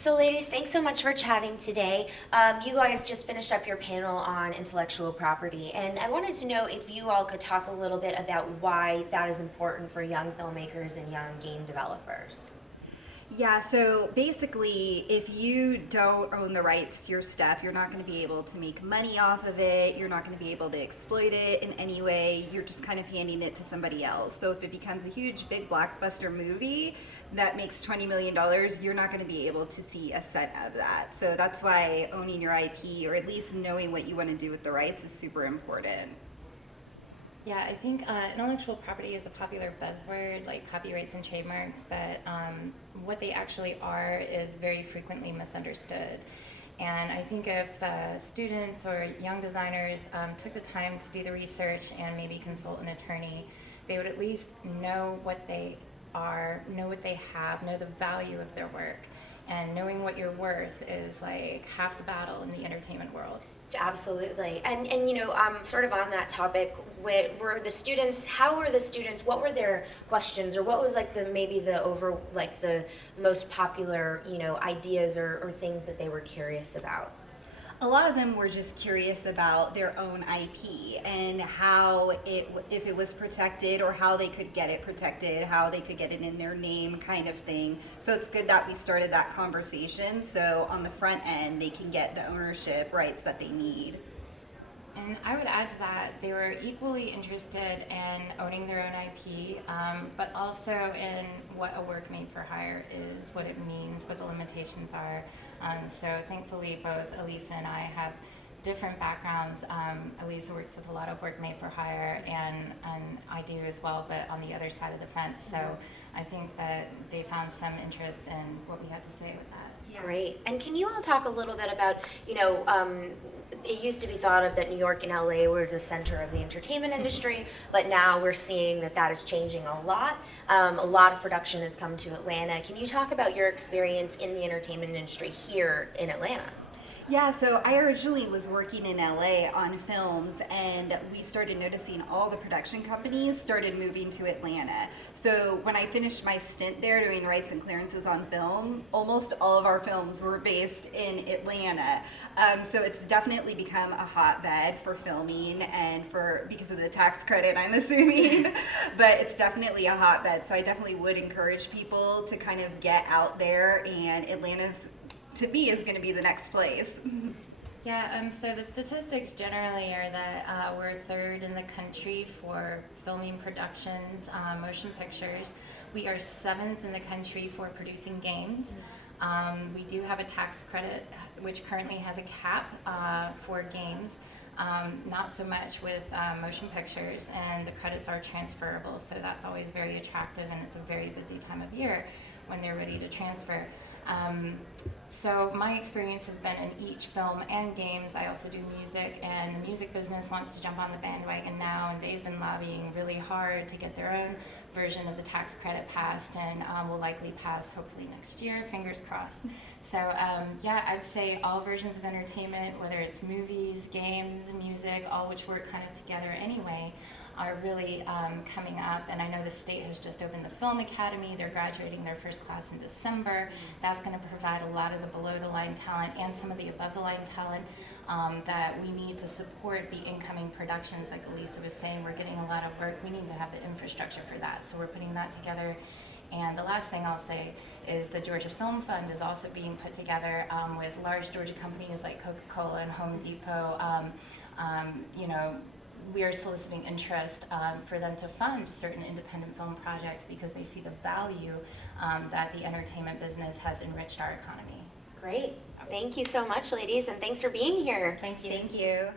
So ladies, thanks so much for chatting today. You guys just finished up your panel on intellectual property, and I wanted to know if you all could talk a little bit about why that is important for young filmmakers and young game developers. Yeah, so basically, if you don't own the rights to your stuff, you're not going to be able to make money off of it. You're not going to be able to exploit it in any way. You're just kind of handing it to somebody else. So if it becomes a huge, big blockbuster movie that makes $20 million, you're not going to be able to see a cent of that. So that's why owning your IP, or at least knowing what you want to do with the rights, is super important. Yeah, I think intellectual property is a popular buzzword, like copyrights and trademarks, but what they actually are is very frequently misunderstood. And I think if students or young designers took the time to do the research and maybe consult an attorney, they would at least know what they are, know what they have, know the value of their work. And knowing what you're worth is like half the battle in the entertainment world. Absolutely. And you know, sort of on that topic, were the students, how were the students, what were their questions, or what was like the most popular, you know, ideas or things that they were curious about? A lot of them were just curious about their own IP and how if it was protected, or how they could get it protected, how they could get it in their name, kind of thing. So it's good that we started that conversation, so on the front end they can get the ownership rights that they need. And I would add to that, they were equally interested in owning their own IP, but also in what a work made for hire is, what it means, what the limitations are. So thankfully, both Alyssa and I have different backgrounds. Alyssa works with a lot of work made for hire, and I do as well, but on the other side of the fence. So I think that they found some interest in what we had to say with that. Yeah. Great. And can you all talk a little bit about, you know, it used to be thought of that New York and LA were the center of the entertainment industry, but now we're seeing that that is changing a lot. A lot of production has come to Atlanta. Can you talk about your experience in the entertainment industry here in Atlanta? Yeah, so I originally was working in LA on films, and we started noticing all the production companies started moving to Atlanta. So when I finished my stint there doing rights and clearances on film, almost all of our films were based in Atlanta. So it's definitely become a hotbed for filming, and because of the tax credit, I'm assuming. But it's definitely a hotbed, so I definitely would encourage people to kind of get out there, and Atlanta's, to me, is going to be the next place. Yeah, so the statistics generally are that we're third in the country for filming productions, motion pictures. We are seventh in the country for producing games. We do have a tax credit, which currently has a cap for games. Not so much with motion pictures, and the credits are transferable, so that's always very attractive, and it's a very busy time of year when they're ready to transfer. So my experience has been in each film and games. I also do music, and the music business wants to jump on the bandwagon now, and they've been lobbying really hard to get their own version of the tax credit passed, and will likely pass hopefully next year, fingers crossed. So yeah, I'd say all versions of entertainment, whether it's movies, games, music, all which work kind of together anyway, are really coming up. And I know the state has just opened the Film Academy. They're graduating their first class in December. That's going to provide a lot of the below-the-line talent and some of the above-the-line talent that we need to support the incoming productions. Like Alyssa was saying, we're getting a lot of work. We need to have the infrastructure for that. So we're putting that together. And the last thing I'll say is the Georgia Film Fund is also being put together with large Georgia companies like Coca-Cola and Home Depot. You know, we are soliciting interest for them to fund certain independent film projects because they see the value that the entertainment business has enriched our economy. Great. Thank you so much, ladies, and thanks for being here. Thank you. Thank you.